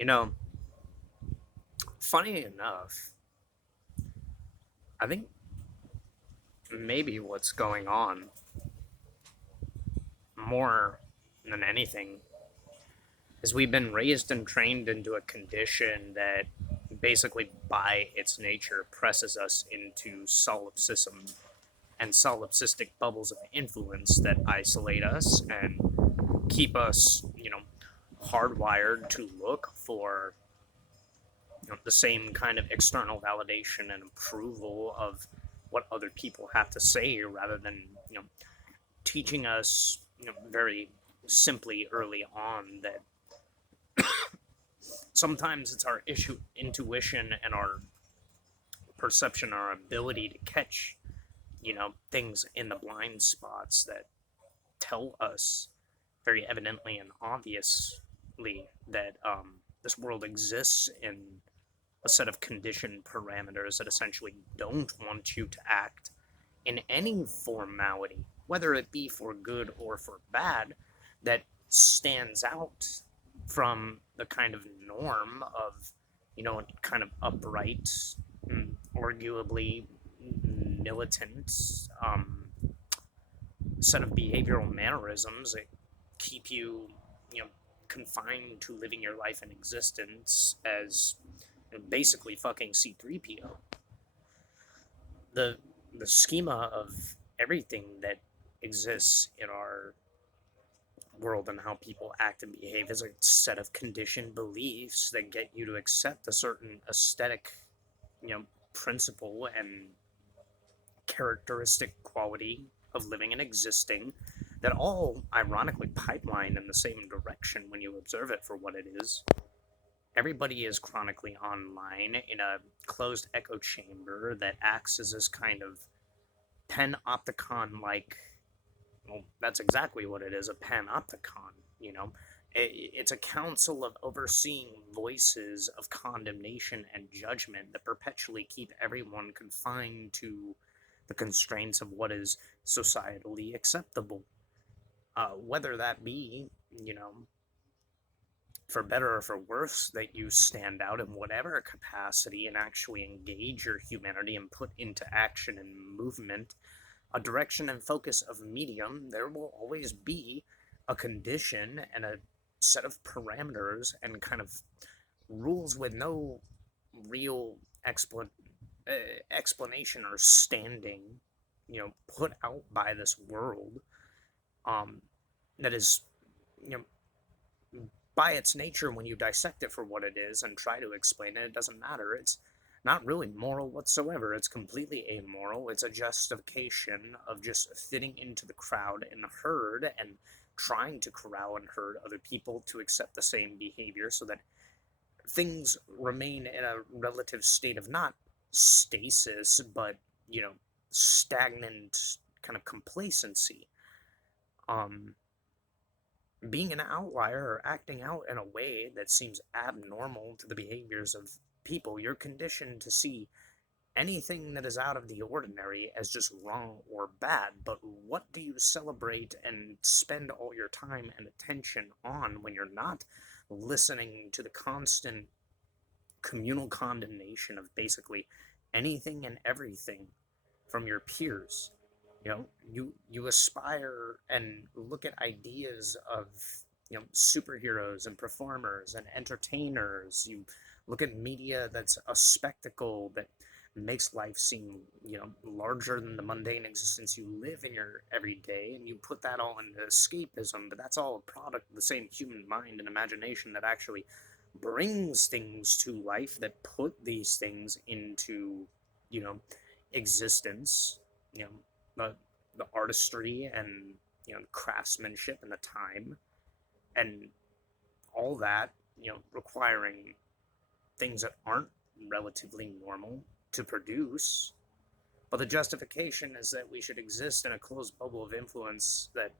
You know, funny enough, I think maybe what's going on more than anything is we've been raised and trained into a condition that basically by its nature presses us into solipsism and solipsistic bubbles of influence that isolate us and keep us, hardwired to look for the same kind of external validation and approval of what other people have to say rather than teaching us very simply early on that sometimes it's our intuition and our perception, our ability to catch things in the blind spots that tell us very evidently and obviously that this world exists in a set of conditioned parameters that essentially don't want you to act in any formality, whether it be for good or for bad, that stands out from the kind of norm of, kind of upright, arguably militant set of behavioral mannerisms that keep you, you know, confined to living your life in existence as basically fucking C3PO. The the schema of everything that exists in our world and how people act and behave is a set of conditioned beliefs that get you to accept a certain aesthetic, principle and characteristic quality of living and existing that all ironically pipeline in the same direction when you observe it for what it is. Everybody is chronically online in a closed echo chamber that acts as this kind of panopticon like, well, that's exactly what it is, a panopticon, it's a council of overseeing voices of condemnation and judgment that perpetually keep everyone confined to the constraints of what is societally acceptable, whether that be, for better or for worse, that you stand out in whatever capacity and actually engage your humanity and put into action and movement a direction and focus of medium. There will always be a condition and a set of parameters and kind of rules with no real explanation or standing, put out by this world, um, that is, you know, by its nature, when you dissect it for what it is and try to explain it, it doesn't matter. It's not really moral whatsoever. It's completely amoral. It's a justification of just fitting into the crowd and the herd and trying to corral and herd other people to accept the same behavior so that things remain in a relative state of not stasis, but, stagnant kind of complacency. Um, Being an outlier or acting out in a way that seems abnormal to the behaviors of people, you're conditioned to see anything that is out of the ordinary as just wrong or bad. But what do you celebrate and spend all your time and attention on when you're not listening to the constant communal condemnation of basically anything and everything from your peers? You aspire and look at ideas of superheroes and performers and entertainers. You look at media that's a spectacle that makes life seem larger than the mundane existence you live in your everyday, and you put that all into escapism. But that's all a product of the same human mind and imagination that actually brings things to life, that put these things into you know existence. you know the the artistry and craftsmanship and the time and all that, requiring things that aren't relatively normal to produce. But the justification is that we should exist in a closed bubble of influence that,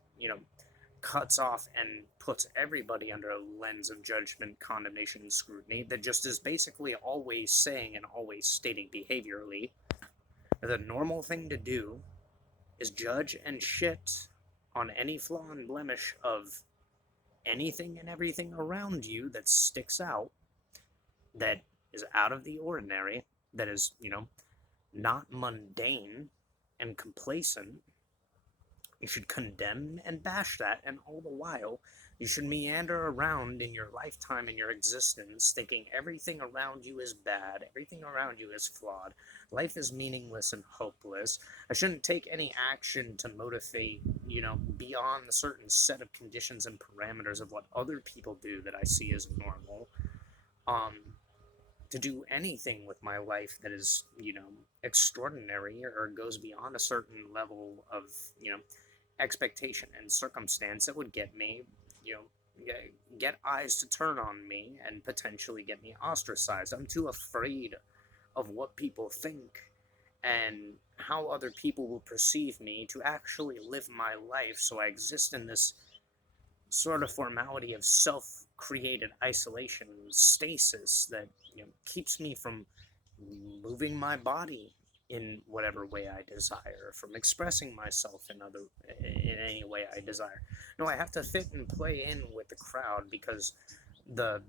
cuts off and puts everybody under a lens of judgment, condemnation, and scrutiny that just is basically always saying and always stating behaviorally that the normal thing to do is judge and shit on any flaw and blemish of anything and everything around you that sticks out, that is out of the ordinary, that is, not mundane and complacent, you should condemn and bash that, and all the while, you should meander around in your lifetime, in your existence, thinking everything around you is bad, everything around you is flawed, life is meaningless and hopeless. I shouldn't take any action to motivate, beyond the certain set of conditions and parameters of what other people do that I see as normal. Um, to do anything with my life that is, extraordinary or goes beyond a certain level of, you know, expectation and circumstance that would get me, you know, get eyes to turn on me and potentially get me ostracized. I'm too afraid of what people think and how other people will perceive me to actually live my life. So I exist in this sort of formality of self-created isolation, stasis that, keeps me from moving my body in whatever way I desire, from expressing myself in any way I desire. No, I have to fit and play in with the crowd because the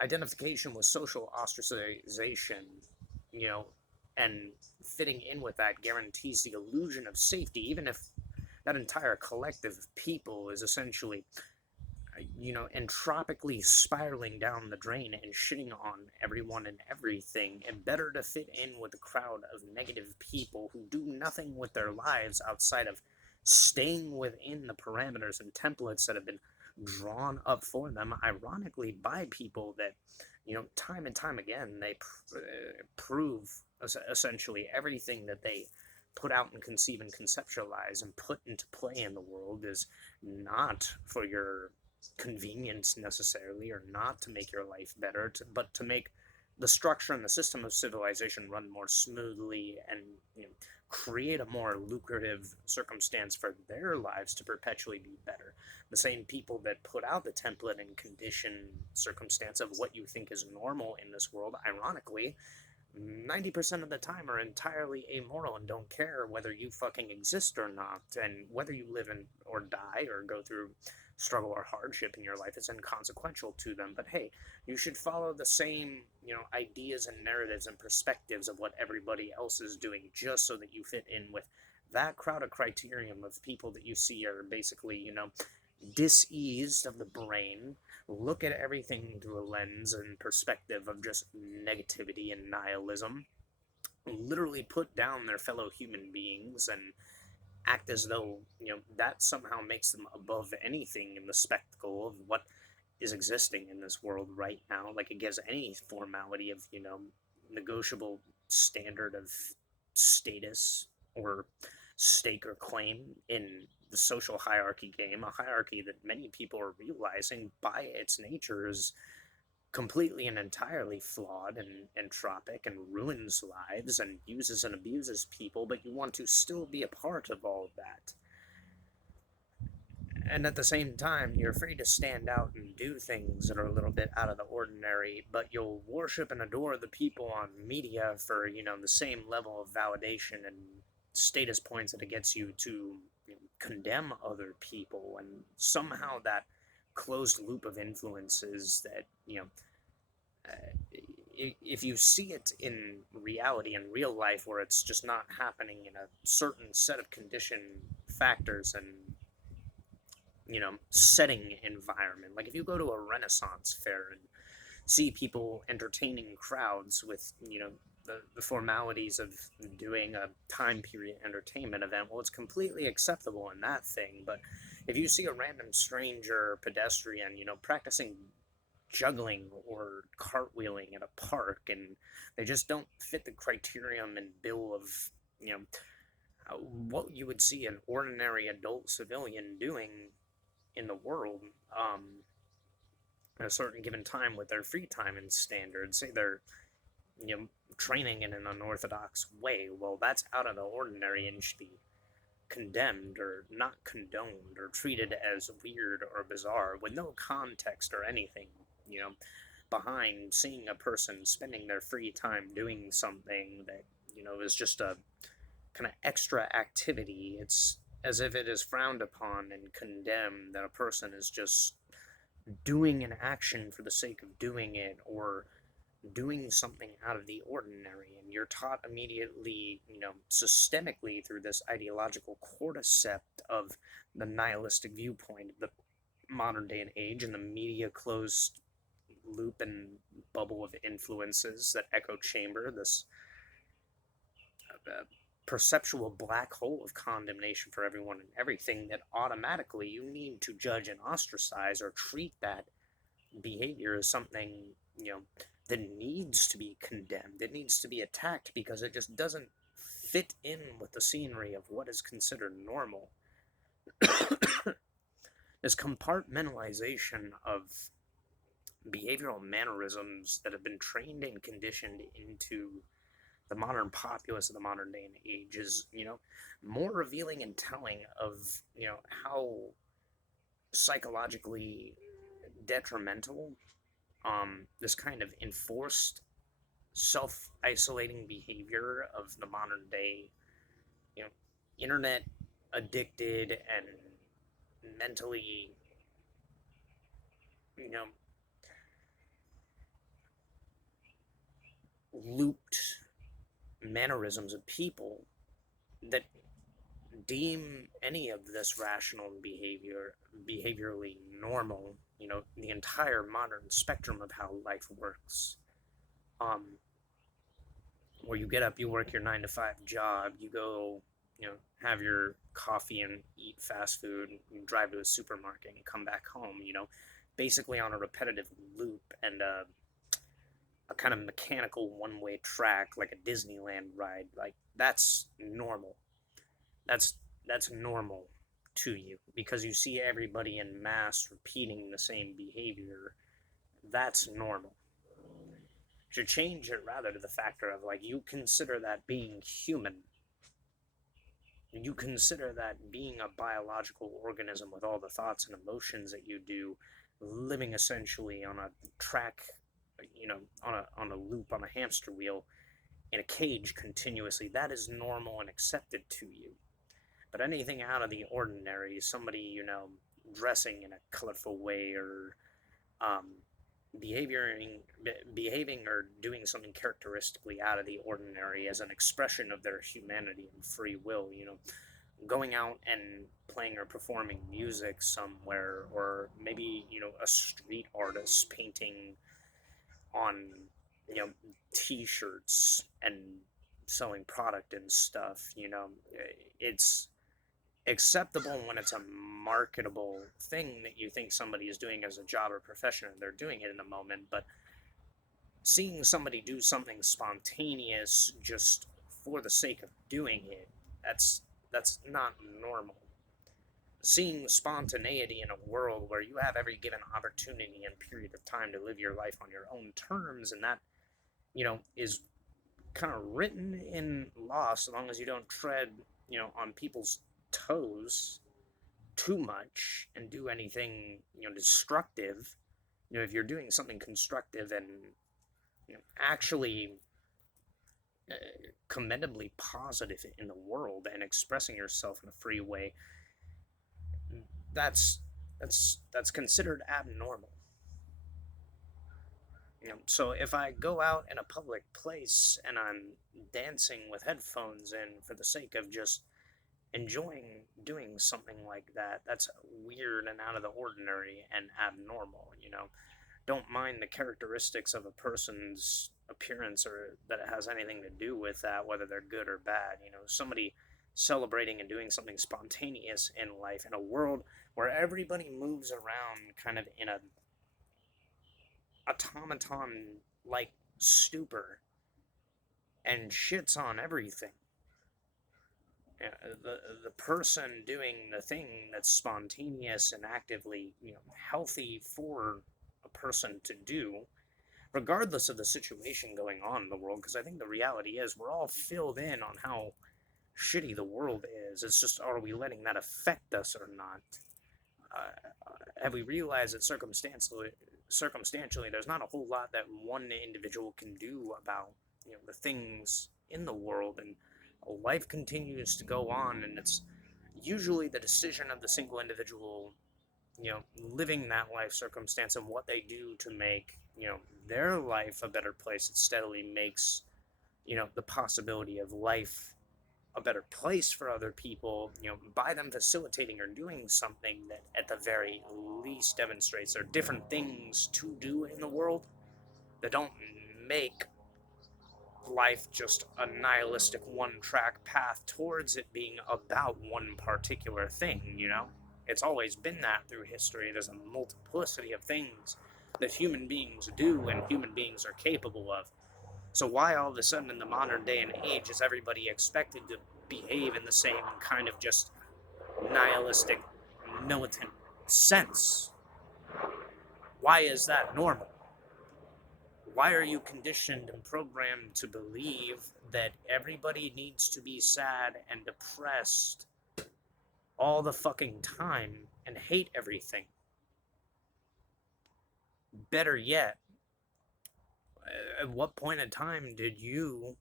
identification with social ostracization, you know, and fitting in with that guarantees the illusion of safety, even if that entire collective of people is essentially, entropically spiraling down the drain and shitting on everyone and everything, and better to fit in with a crowd of negative people who do nothing with their lives outside of staying within the parameters and templates that have been drawn up for them, ironically, by people that, time and time again, they prove essentially everything that they put out and conceive and conceptualize and put into play in the world is not for your convenience necessarily, or not to make your life better, but to make the structure and the system of civilization run more smoothly and, create a more lucrative circumstance for their lives to perpetually be better. The same people that put out the template and condition circumstance of what you think is normal in this world, ironically, 90% of the time are entirely amoral and don't care whether you fucking exist or not, and whether you live in or die or go through struggle or hardship in your life is inconsequential to them. But hey, you should follow the same, ideas and narratives and perspectives of what everybody else is doing, just so that you fit in with that crowd of criterion of people that you see are basically, diseased of the brain, look at everything through a lens and perspective of just negativity and nihilism, literally put down their fellow human beings and act as though, that somehow makes them above anything in the spectacle of what is existing in this world right now. Like it gives any formality of, negotiable standard of status or stake or claim in the social hierarchy game, a hierarchy that many people are realizing by its nature is completely and entirely flawed and entropic and ruins lives and uses and abuses people, but you want to still be a part of all of that. And at the same time, you're free to stand out and do things that are a little bit out of the ordinary, but you'll worship and adore the people on media for, the same level of validation and status points that it gets you to, condemn other people. And somehow that closed loop of influences that, if you see it in reality, in real life, where it's just not happening in a certain set of condition factors and, setting environment. Like if you go to a Renaissance fair and see people entertaining crowds with, the formalities of doing a time period entertainment event, well, it's completely acceptable in that thing. But if you see a random stranger pedestrian, practicing juggling or cartwheeling at a park, and they just don't fit the criterion and bill of, what you would see an ordinary adult civilian doing in the world, at a certain given time with their free time and standards. Say they're, training in an unorthodox way. Well, that's out of the ordinary and should be condemned or not condoned or treated as weird or bizarre with no context or anything, behind seeing a person spending their free time doing something that, is just a kind of extra activity. It's as if it is frowned upon and condemned that a person is just doing an action for the sake of doing it, or doing something out of the ordinary, and you're taught immediately, systemically through this ideological cordyceps of the nihilistic viewpoint of the modern day and age, and the media closed loop and bubble of influences, that echo chamber, this uh, perceptual black hole of condemnation for everyone and everything, that automatically you need to judge and ostracize or treat that behavior as something, you know, that needs to be condemned. It needs to be attacked because it just doesn't fit in with the scenery of what is considered normal. This compartmentalization of behavioral mannerisms that have been trained and conditioned into the modern populace of the modern day and age is, more revealing and telling of, how psychologically detrimental this kind of enforced self-isolating behavior of the modern day, you know, internet addicted and mentally, you know, looped mannerisms of people that deem any of this rational behavior behaviorally normal, the entire modern spectrum of how life works. Um, where you get up, you work your 9 to 5 job, you go, have your coffee and eat fast food, and drive to a supermarket and come back home, basically on a repetitive loop and a kind of mechanical one-way track, like a Disneyland ride. Like, that's normal. That's normal to you because you see everybody in mass repeating the same behavior. That's normal. Should change it rather to the factor of, like, you consider that being human. You consider that being a biological organism with all the thoughts and emotions that you do, living essentially on a track, on a loop, on a hamster wheel, in a cage continuously. That is normal and accepted to you. But anything out of the ordinary, somebody, dressing in a colorful way, or um, behaving or doing something characteristically out of the ordinary as an expression of their humanity and free will, going out and playing or performing music somewhere, or maybe, a street artist painting on, you know, t-shirts and selling product and stuff, it's acceptable when it's a marketable thing that you think somebody is doing as a job or profession and they're doing it in a moment. But seeing somebody do something spontaneous just for the sake of doing it, that's not normal. Seeing spontaneity in a world where you have every given opportunity and period of time to live your life on your own terms, and that, is kind of written in law, so long as you don't tread, on people's toes too much and do anything, destructive. If you're doing something constructive and, actually uh, commendably positive in the world and expressing yourself in a free way, that's that's considered abnormal. So if I go out in a public place and I'm dancing with headphones in for the sake of just enjoying doing something like that, that's weird and out of the ordinary and abnormal. Don't mind the characteristics of a person's appearance or that it has anything to do with that, whether they're good or bad. Somebody celebrating and doing something spontaneous in life in a world where everybody moves around kind of in a automaton like stupor and shits on everything. The person doing the thing that's spontaneous and actively, healthy for a person to do, regardless of the situation going on in the world. Because I think the reality is we're all filled in on how shitty the world is. It's just, are we letting that affect us or not? Have we realized that circumstantially, there's not a whole lot that one individual can do about, the things in the world, and life continues to go on, and it's usually the decision of the single individual, living that life circumstance and what they do to make you know, their life a better place, it steadily makes, you know, the possibility of life a better place for other people, you know, by them facilitating or doing something that at the very least demonstrates there are different things to do in the world that don't make life just a nihilistic one track path towards it being about one particular thing, you know? It's always been that through history. There's a multiplicity of things that human beings do and human beings are capable of. So why all of a sudden in the modern day and age is everybody expected to behave in the same kind of just nihilistic, militant sense? Why is that normal? Why are you conditioned and programmed to believe that everybody needs to be sad and depressed all the fucking time and hate everything? Better yet, at what point in time did you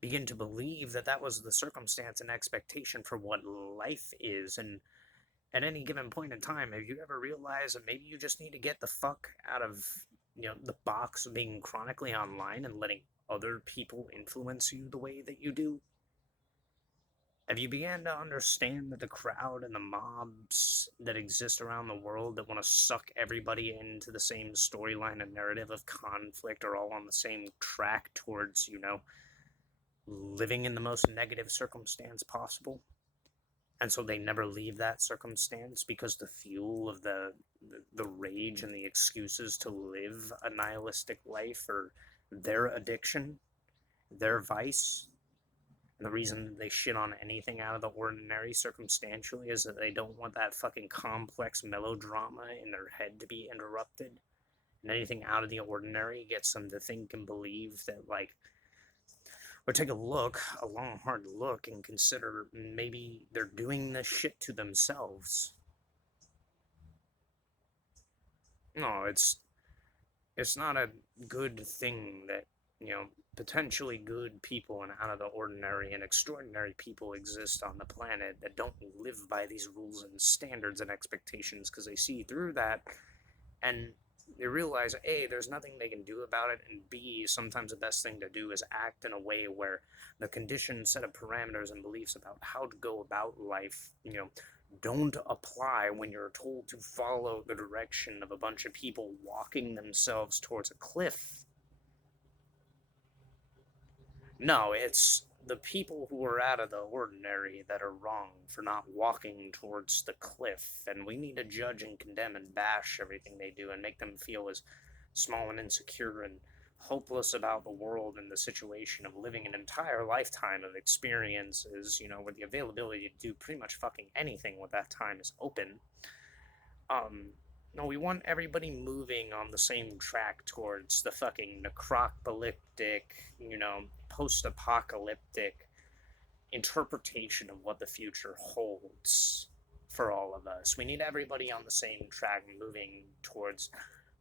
begin to believe that that was the circumstance and expectation for what life is? And at any given point in time, have you ever realized that maybe you just need to get the fuck out of, you know, the box of being chronically online and letting other people influence you the way that you do? Have you began to understand that the crowd and the mobs that exist around the world that want to suck everybody into the same storyline and narrative of conflict are all on the same track towards, you know, living in the most negative circumstance possible? And so they never leave that circumstance because the fuel of the rage and the excuses to live a nihilistic life or their addiction, their vice. And the reason they shit on anything out of the ordinary circumstantially is that they don't want that fucking complex melodrama in their head to be interrupted. And anything out of the ordinary gets them to think and believe that, like, or take a look, a long, hard look, and consider maybe they're doing this shit to themselves. No, it's not a good thing that, you know, potentially good people and out of the ordinary and extraordinary people exist on the planet that don't live by these rules and standards and expectations because they see through that and they realize A, there's nothing they can do about it, and B, sometimes the best thing to do is act in a way where the conditioned set of parameters and beliefs about how to go about life, you know, don't apply when you're told to follow the direction of a bunch of people walking themselves towards a cliff. No, it's the people who are out of the ordinary that are wrong for not walking towards the cliff, and we need to judge and condemn and bash everything they do and make them feel as small and insecure and hopeless about the world and the situation of living an entire lifetime of experiences, you know, with the availability to do pretty much fucking anything with that time is open. No, we want everybody moving on the same track towards the fucking necropolyptic, you know, post-apocalyptic interpretation of what the future holds for all of us. We need everybody on the same track moving towards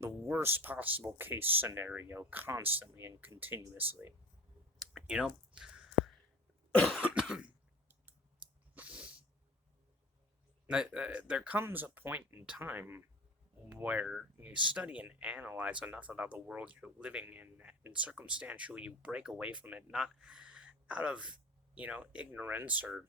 the worst possible case scenario constantly and continuously. You know? There comes a point in time where you study and analyze enough about the world you're living in, and circumstantially you break away from it, not out of, you know, ignorance or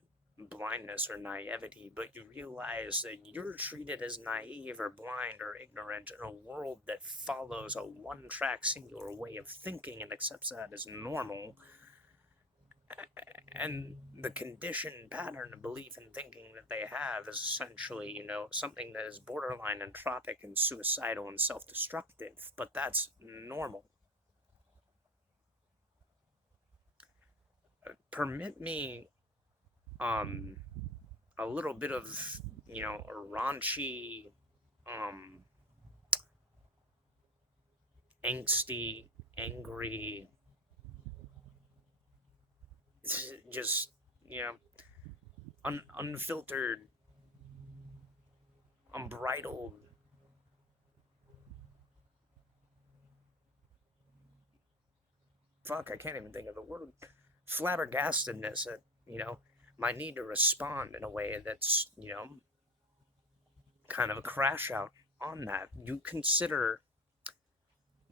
blindness or naivety, but you realize that you're treated as naive or blind or ignorant in a world that follows a one-track singular way of thinking and accepts that as normal. And the conditioned pattern of belief and thinking that they have is essentially, you know, something that is borderline entropic and suicidal and self-destructive, but that's normal. Permit me a little bit of, you know, raunchy, um angsty, angry, just, you know, unfiltered, unbridled, fuck, I can't even think of the word, flabbergastedness at, you know, my need to respond in a way that's, you know, kind of a crash out on that. You consider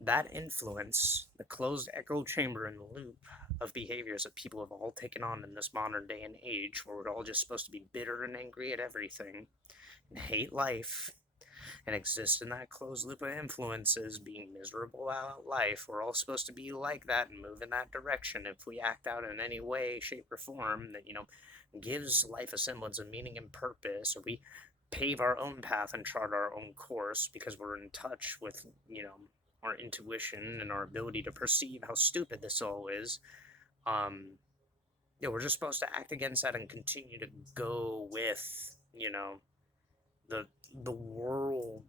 that influence, the closed echo chamber and loop of behaviors that people have all taken on in this modern day and age, where we're all just supposed to be bitter and angry at everything and hate life and exist in that closed loop of influences, being miserable about life. We're all supposed to be like that and move in that direction. If we act out in any way, shape, or form that, gives life a semblance of meaning and purpose, or we pave our own path and chart our own course because we're in touch with, our intuition and our ability to perceive how stupid this all is. We're just supposed to act against that and continue to go with, the the world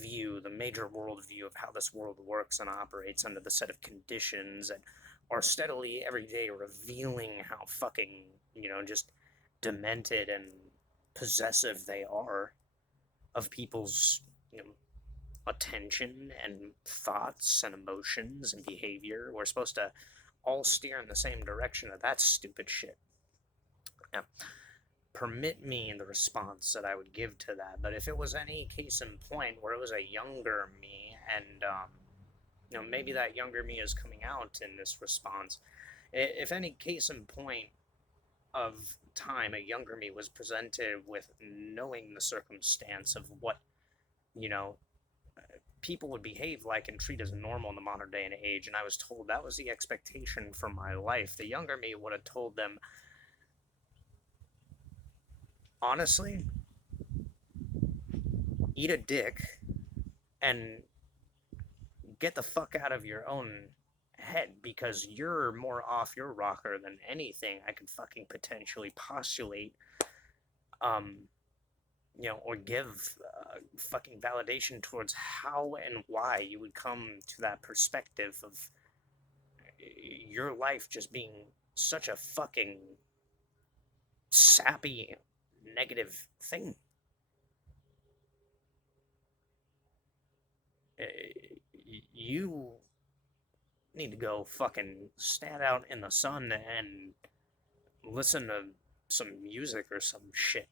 view, the major world view of how this world works and operates under the set of conditions that are steadily every day revealing how fucking, just demented and possessive they are of people's, attention and thoughts and emotions and behavior. We're supposed to all steer in the same direction of that stupid shit. Now, permit me the response that I would give to that. But if it was any case in point where it was a younger me, and maybe that younger me is coming out in this response. If any case in point of time, a younger me was presented with knowing the circumstance of what, you know, people would behave like and treat as normal in the modern day and age, and I was told that was the expectation for my life, the younger me would have told them, honestly, eat a dick and get the fuck out of your own head, because you're more off your rocker than anything I could fucking potentially postulate, or give fucking validation towards how and why you would come to that perspective of your life just being such a fucking sappy, negative thing. You need to go fucking stand out in the sun and listen to some music or some shit.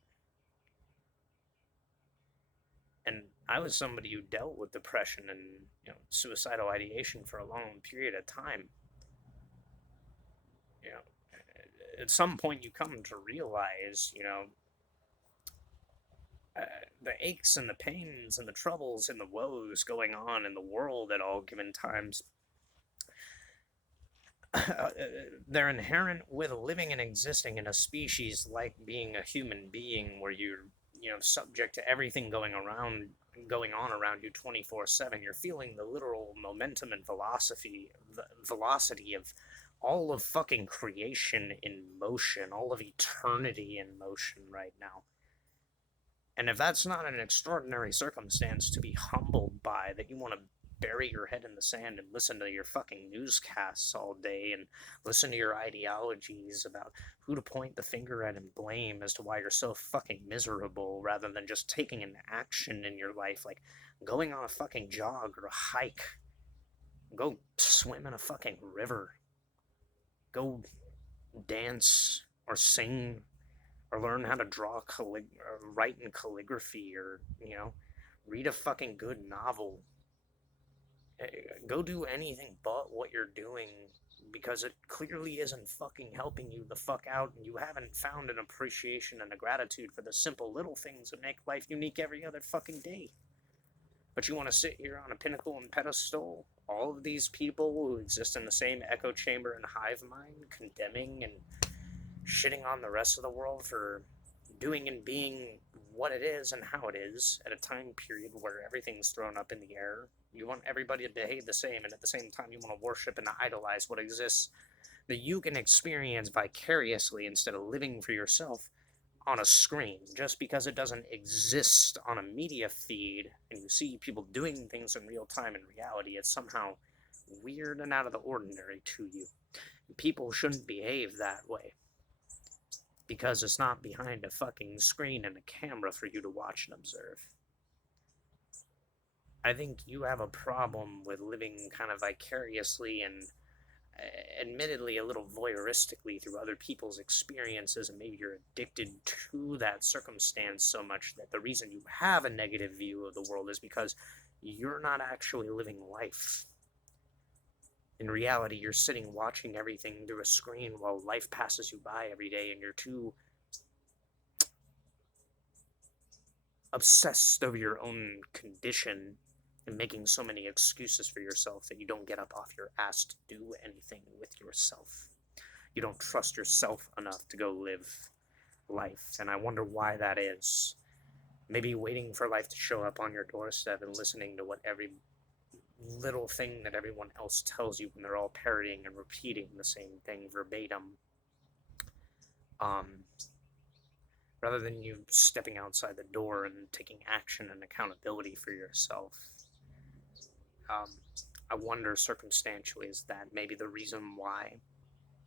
And I was somebody who dealt with depression and suicidal ideation for a long period of time. At some point you come to realize, the aches and the pains and the troubles and the woes going on in the world at all given times, they're inherent with living and existing in a species like being a human being, where you're subject to everything going on around you 24/7. You're feeling the literal momentum and velocity of all of fucking creation in motion, all of eternity in motion right now. And if that's not an extraordinary circumstance to be humbled by, that you want to bury your head in the sand and listen to your fucking newscasts all day and listen to your ideologies about who to point the finger at and blame as to why you're so fucking miserable, rather than just taking an action in your life, like going on a fucking jog or a hike, go swim in a fucking river, go dance or sing, or learn how to draw, or write in calligraphy, or read a fucking good novel. Go do anything but what you're doing, because it clearly isn't fucking helping you the fuck out, and you haven't found an appreciation and a gratitude for the simple little things that make life unique every other fucking day. But you want to sit here on a pinnacle and pedestal all of these people who exist in the same echo chamber and hive mind, condemning and shitting on the rest of the world for doing and being what it is and how it is at a time period where everything's thrown up in the air. You want everybody to behave the same, and at the same time you want to worship and idolize what exists that you can experience vicariously instead of living for yourself on a screen. Just because it doesn't exist on a media feed and you see people doing things in real time in reality, it's somehow weird and out of the ordinary to you. People shouldn't behave that way, because it's not behind a fucking screen and a camera for you to watch and observe. I think you have a problem with living kind of vicariously and admittedly a little voyeuristically through other people's experiences, and maybe you're addicted to that circumstance so much that the reason you have a negative view of the world is because you're not actually living life. In reality, you're sitting watching everything through a screen while life passes you by every day, and you're too obsessed over your own condition and making so many excuses for yourself that you don't get up off your ass to do anything with yourself. You don't trust yourself enough to go live life, and I wonder why that is. Maybe waiting for life to show up on your doorstep and listening to what every little thing that everyone else tells you when they're all parroting and repeating the same thing verbatim. Um, Rather than you stepping outside the door and taking action and accountability for yourself. Um, I wonder circumstantially is that maybe the reason why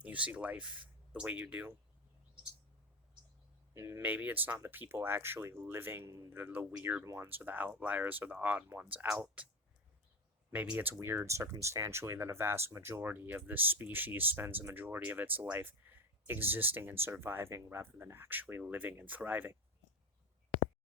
you see life the way you do. Maybe it's not the people actually living the weird ones or the outliers or the odd ones out. Maybe it's weird circumstantially that a vast majority of this species spends a majority of its life existing and surviving rather than actually living and thriving.